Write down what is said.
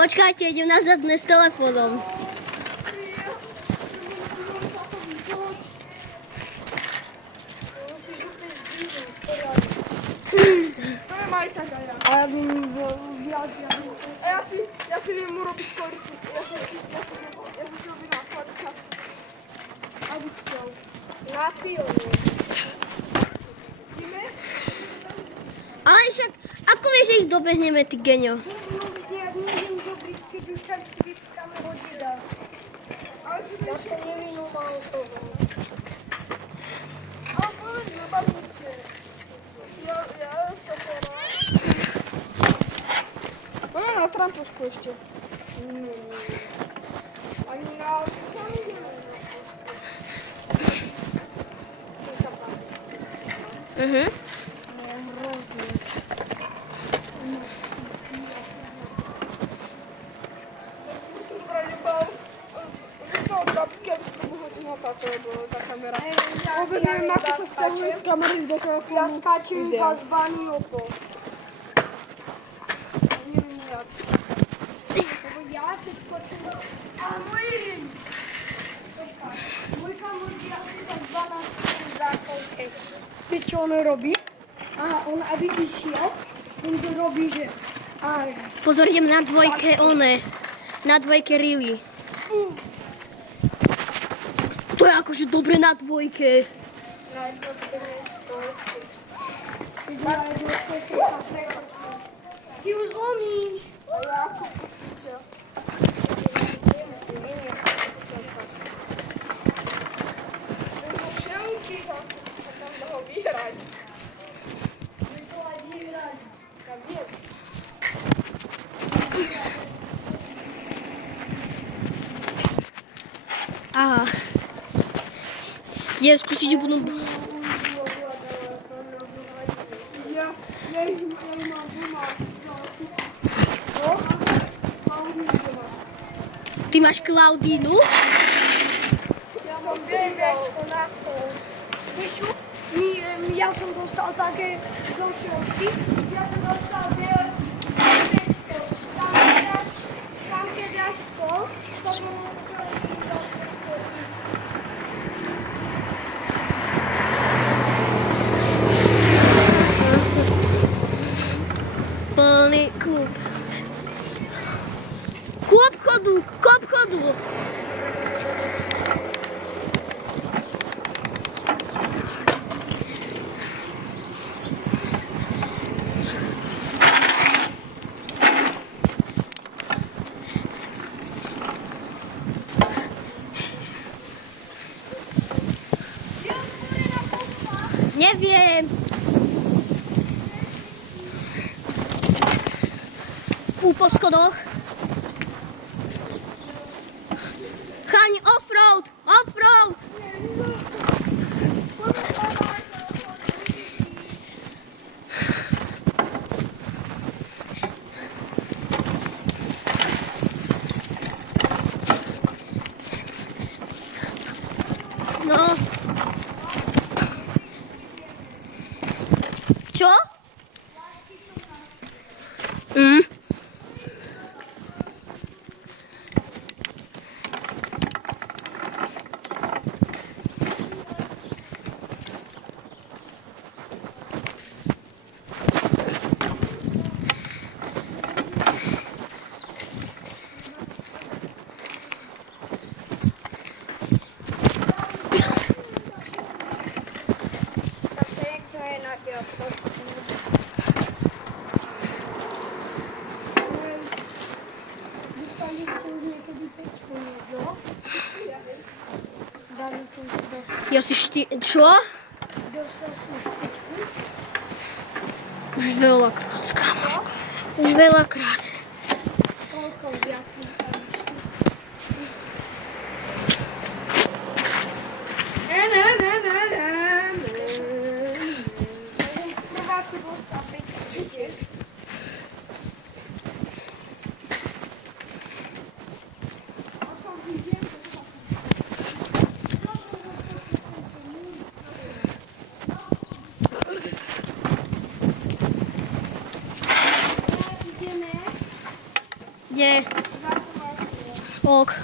Počkajte, idem na zadné s telefónom. To je majka gaja. A ja bym viac. A ja si viem urobiť koriku. Ja si robím na korika. A vyčťou. Na pionu. Ideme? Ale však, ako vieš, že ich dobehneme, ty geňo? Neviem zobriť, keď už tak si vypkáme hodina. Ja to nevinú mal toho. A povedz, babniče. Ja sa teraz. Máme na trampošku ešte. Ani na Vôbec neviem, ako sa stiahuje z kamery do telefónu. Ja skáčem iba z bany opo. Neviem jak. Lebo ja keď skočím... Ale môj rým! Môj kamoš je asi tak 12 sekúnd zákolke. Vieš, čo on robí? Aha, on aby išiel, on to robí, že... Pozor, idem na dvojke na dvojke really. To je akože dobre na dvojke. Ty už zlomíš. Aha. Idem skúsiť budú... Ty máš Klaudínu? Ja som viečko na sol. Vieš čo? Ja som dostal také zošielky. Ja som dostal viečko. Tam keď dáš sol, to bolo Plný klub. K obchodu. Neviem. Fú, po schodoch. Chani, offroad. No. Čo? Ja si čo? Už veľakrát, kamoš. Už veľakrát. Ideme Kde? Ok.